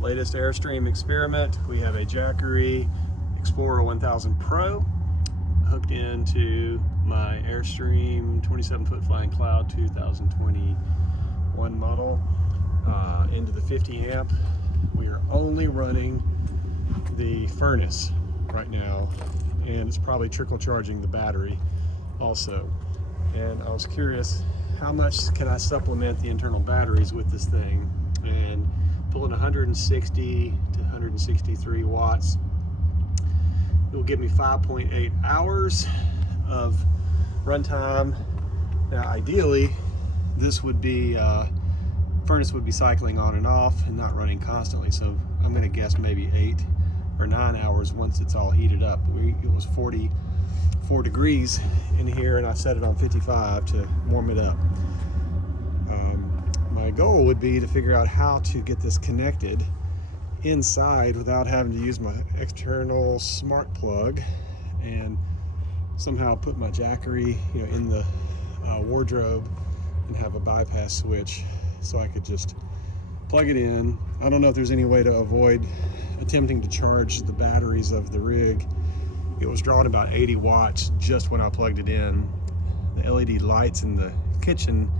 latest Airstream experiment. We have a Jackery Explorer 1000 Pro hooked into my Airstream 27-foot Flying Cloud 2021 model into the 50 amp. We are only running the furnace right now, and it's probably trickle charging the battery also. And I was curious, how much can I supplement the internal batteries with this thing? And pulling 160 to 163 watts, it will give me 5.8 hours of runtime. Now ideally, this would be furnace would be cycling on and off and not running constantly, so I'm going to guess maybe 8 or 9 hours once it's all heated up. It was 44 degrees in here, and I set it on 55 to warm it up. My goal would be to figure out how to get this connected inside without having to use my external smart plug, and somehow put my Jackery, in the wardrobe and have a bypass switch so I could just plug it in. I don't know if there's any way to avoid attempting to charge the batteries of the rig. It was drawing about 80 watts just when I plugged it in. The LED lights in the kitchen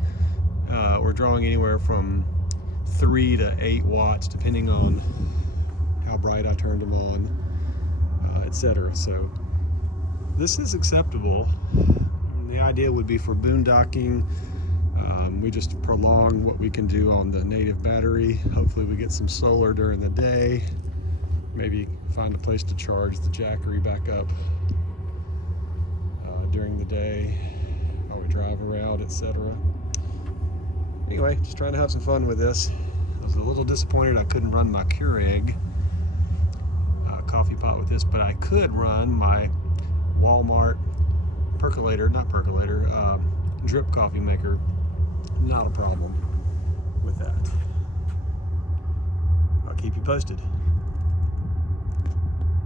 were drawing anywhere from 3 to 8 watts depending on how bright I turned them on, etc. So this is acceptable. The idea would be for boondocking. We just prolong what we can do on the native battery. Hopefully we get some solar during the day. Maybe find a place to charge the Jackery back up during the day while we drive around, etc. Anyway, just trying to have some fun with this. I was a little disappointed I couldn't run my Keurig coffee pot with this, but I could run my Walmart drip coffee maker. Not a problem with that. I'll keep you posted.